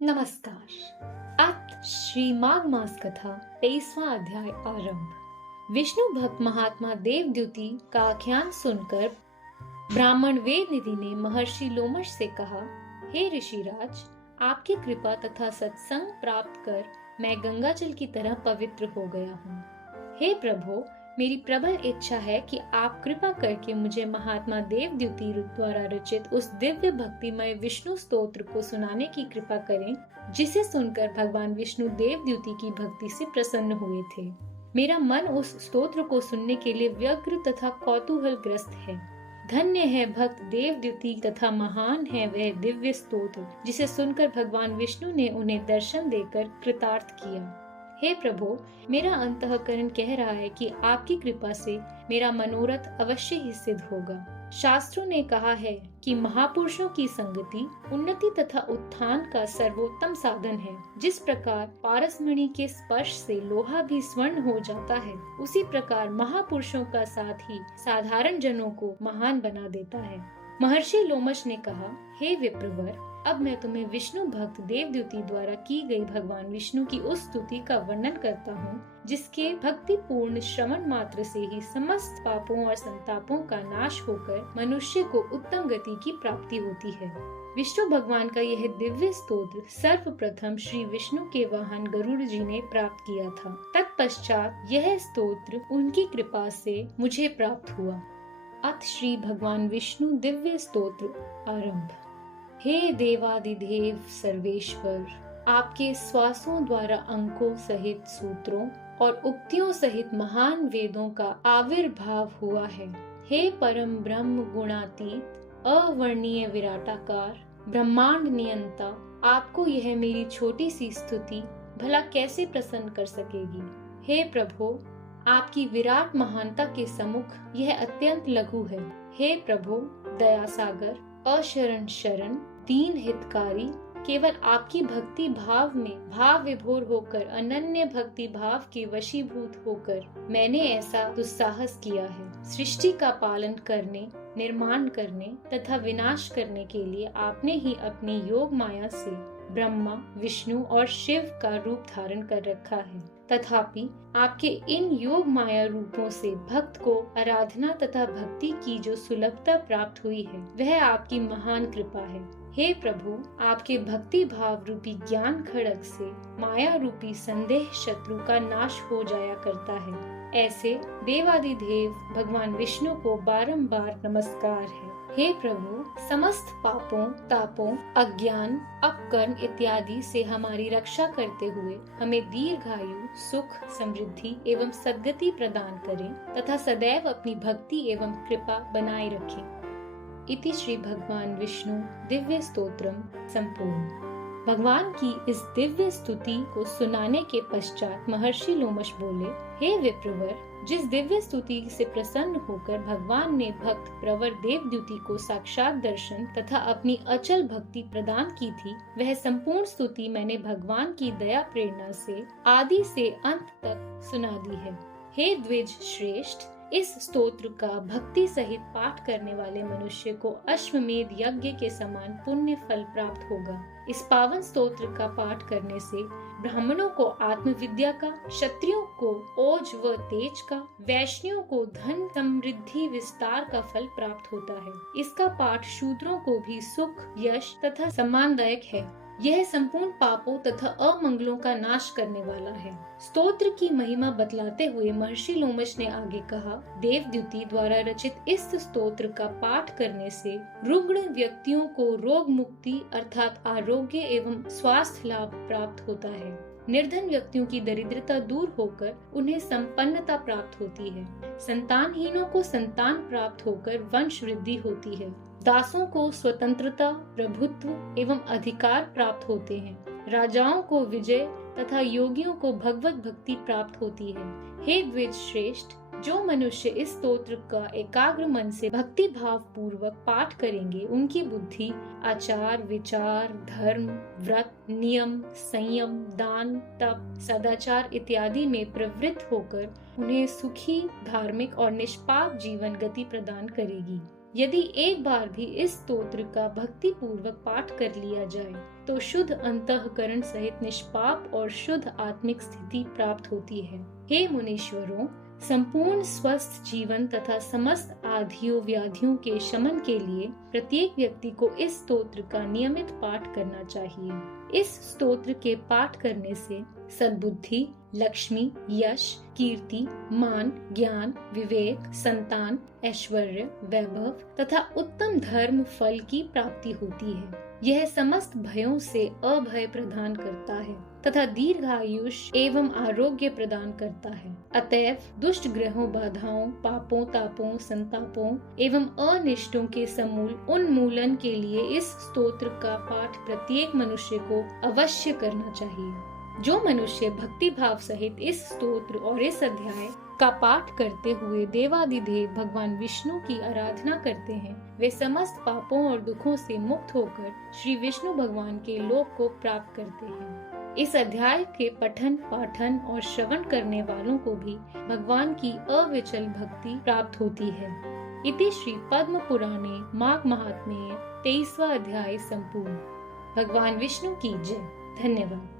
नमस्कार। आज श्री माघ मास कथा 23वां अध्याय आरंभ। विष्णु भक्त महात्मा देवद्युति का आख्यान सुनकर ब्राह्मण वेदनिधि ने महर्षि लोमश से कहा, हे ऋषिराज, आपकी कृपा तथा सत्संग प्राप्त कर मैं गंगा जल की तरह पवित्र हो गया हूँ। हे प्रभु, मेरी प्रबल इच्छा है कि आप कृपा करके मुझे महात्मा देवद्युति द्वारा रचित उस दिव्य भक्तिमय विष्णु स्तोत्र को सुनाने की कृपा करें, जिसे सुनकर भगवान विष्णु देवद्युति की भक्ति से प्रसन्न हुए थे। मेरा मन उस स्तोत्र को सुनने के लिए व्यग्र तथा कौतूहल ग्रस्त है। धन्य है भक्त देवद्युति तथा महान है वह दिव्य स्तोत्र, जिसे सुनकर भगवान विष्णु ने उन्हें दर्शन देकर कृतार्थ किया। हे प्रभु, मेरा अंतःकरण कह रहा है कि आपकी कृपा से मेरा मनोरथ अवश्य ही सिद्ध होगा। शास्त्रों ने कहा है कि महापुरुषों की संगति उन्नति तथा उत्थान का सर्वोत्तम साधन है। जिस प्रकार पारसमणि के स्पर्श से लोहा भी स्वर्ण हो जाता है, उसी प्रकार महापुरुषों का साथ ही साधारण जनों को महान बना देता है। महर्षि लोमश ने कहा, हे विप्रवर, अब मैं तुम्हें विष्णु भक्त देवद्युति द्वारा की गई भगवान विष्णु की उस स्तुति का वर्णन करता हूँ, जिसके भक्ति पूर्ण श्रवण मात्र से ही समस्त पापों और संतापों का नाश होकर मनुष्य को उत्तम गति की प्राप्ति होती है। विष्णु भगवान का यह दिव्य स्तोत्र सर्वप्रथम श्री विष्णु के वाहन गरुड़ जी ने प्राप्त किया था। तत्पश्चात यह स्तोत्र उनकी कृपा से मुझे प्राप्त हुआ। अथ श्री भगवान विष्णु दिव्य स्तोत्र आरंभ। हे देवादिदेव सर्वेश्वर, आपके श्वासों द्वारा अंकों सहित सूत्रों और उक्तियों सहित महान वेदों का आविर्भाव हुआ है। हे परम ब्रह्म गुणातीत अवर्णीय विराटाकार ब्रह्मांड नियंता, आपको यह मेरी छोटी सी स्तुति भला कैसे प्रसन्न कर सकेगी। हे प्रभु, आपकी विराट महानता के सम्मुख यह अत्यंत लघु है। हे प्रभु दया सागर, अशरण शरण, दीन हितकारी, केवल आपकी भक्ति भाव में भाव विभोर होकर अनन्य भक्ति भाव के वशीभूत होकर मैंने ऐसा दुस्साहस किया है। सृष्टि का पालन करने, निर्माण करने तथा विनाश करने के लिए आपने ही अपनी योग माया से ब्रह्मा, विष्णु और शिव का रूप धारण कर रखा है। तथापि आपके इन योग माया रूपों से भक्त को आराधना तथा भक्ति की जो सुलभता प्राप्त हुई है, वह आपकी महान कृपा है। हे प्रभु, आपके भक्ति भाव रूपी ज्ञान खड़ग से माया रूपी संदेह शत्रु का नाश हो जाया करता है। ऐसे देवादिदेव भगवान विष्णु को बारंबार नमस्कार है। हे प्रभु, समस्त पापों, तापों, अज्ञान, अपकर्म इत्यादि से हमारी रक्षा करते हुए हमें दीर्घायु, सुख, समृद्धि एवं सद्गति प्रदान करें तथा सदैव अपनी भक्ति एवं कृपा बनाए रखें। इति श्री भगवान विष्णु दिव्य स्तोत्रम संपूर्ण। भगवान की इस दिव्य स्तुति को सुनाने के पश्चात महर्षि लोमश बोले, हे विप्रवर, जिस दिव्य स्तुति से प्रसन्न होकर भगवान ने भक्त प्रवर देवद्युति को साक्षात दर्शन तथा अपनी अचल भक्ति प्रदान की थी, वह संपूर्ण स्तुति मैंने भगवान की दया प्रेरणा से आदि से अंत तक सुना दी है। हे द्विज श्रेष्ठ, इस स्तोत्र का भक्ति सहित पाठ करने वाले मनुष्य को अश्वमेध यज्ञ के समान पुण्य फल प्राप्त होगा। इस पावन स्तोत्र का पाठ करने से ब्राह्मणों को आत्मविद्या का, क्षत्रियों को ओज व तेज का, वैश्यों को धन समृद्धि विस्तार का फल प्राप्त होता है। इसका पाठ शूद्रों को भी सुख, यश तथा सम्मानदायक है। यह संपूर्ण पापों तथा अमंगलों का नाश करने वाला है। स्तोत्र की महिमा बतलाते हुए महर्षि लोमश ने आगे कहा, देवद्युति द्वारा रचित इस स्तोत्र का पाठ करने से रुग्ण व्यक्तियों को रोग मुक्ति अर्थात आरोग्य एवं स्वास्थ्य लाभ प्राप्त होता है। निर्धन व्यक्तियों की दरिद्रता दूर होकर उन्हें संपन्नता प्राप्त होती है। संतानहीनों को संतान प्राप्त होकर वंश वृद्धि होती है। दासों को स्वतंत्रता, प्रभुत्व एवं अधिकार प्राप्त होते हैं। राजाओं को विजय तथा योगियों को भगवत भक्ति प्राप्त होती है। हे द्विज श्रेष्ठ, जो मनुष्य इस स्तोत्र का एकाग्र मन से भक्ति भाव पूर्वक पाठ करेंगे, उनकी बुद्धि आचार, विचार, धर्म, व्रत, नियम, संयम, दान, तप, सदाचार इत्यादि में प्रवृत्त होकर उन्हें सुखी, धार्मिक और निष्पाप जीवन गति प्रदान करेगी। यदि एक बार भी इस स्तोत्र का भक्ति पूर्वक पाठ कर लिया जाए तो शुद्ध अंतःकरण सहित निष्पाप और शुद्ध आत्मिक स्थिति प्राप्त होती है। हे मुनीश्वरों, संपूर्ण स्वस्थ जीवन तथा समस्त आधियों व्याधियों के शमन के लिए प्रत्येक व्यक्ति को इस स्तोत्र का नियमित पाठ करना चाहिए। इस स्तोत्र के पाठ करने से सद्बुद्धि, लक्ष्मी, यश, कीर्ति, मान, ज्ञान, विवेक, संतान, ऐश्वर्य, वैभव तथा उत्तम धर्म फल की प्राप्ति होती है। यह समस्त भयों से अभय प्रदान करता है तथा दीर्घायुष एवं आरोग्य प्रदान करता है। अतएव दुष्ट ग्रहों, बाधाओं, पापों, तापों, संतापों एवं अनिष्टों के समूल उन्मूलन के लिए इस स्तोत्र का पाठ प्रत्येक मनुष्य को अवश्य करना चाहिए। जो मनुष्य भक्ति भाव सहित इस स्तोत्र और इस अध्याय का पाठ करते हुए देवादिदेव भगवान विष्णु की आराधना करते हैं, वे समस्त पापों और दुखों से मुक्त होकर श्री विष्णु भगवान के लोक को प्राप्त करते हैं। इस अध्याय के पठन, पाठन और श्रवण करने वालों को भी भगवान की अविचल भक्ति प्राप्त होती है। इति श्री पद्म पुराणे माघ महात्म्ये 23वां अध्याय संपूर्ण। भगवान विष्णु की जय। धन्यवाद।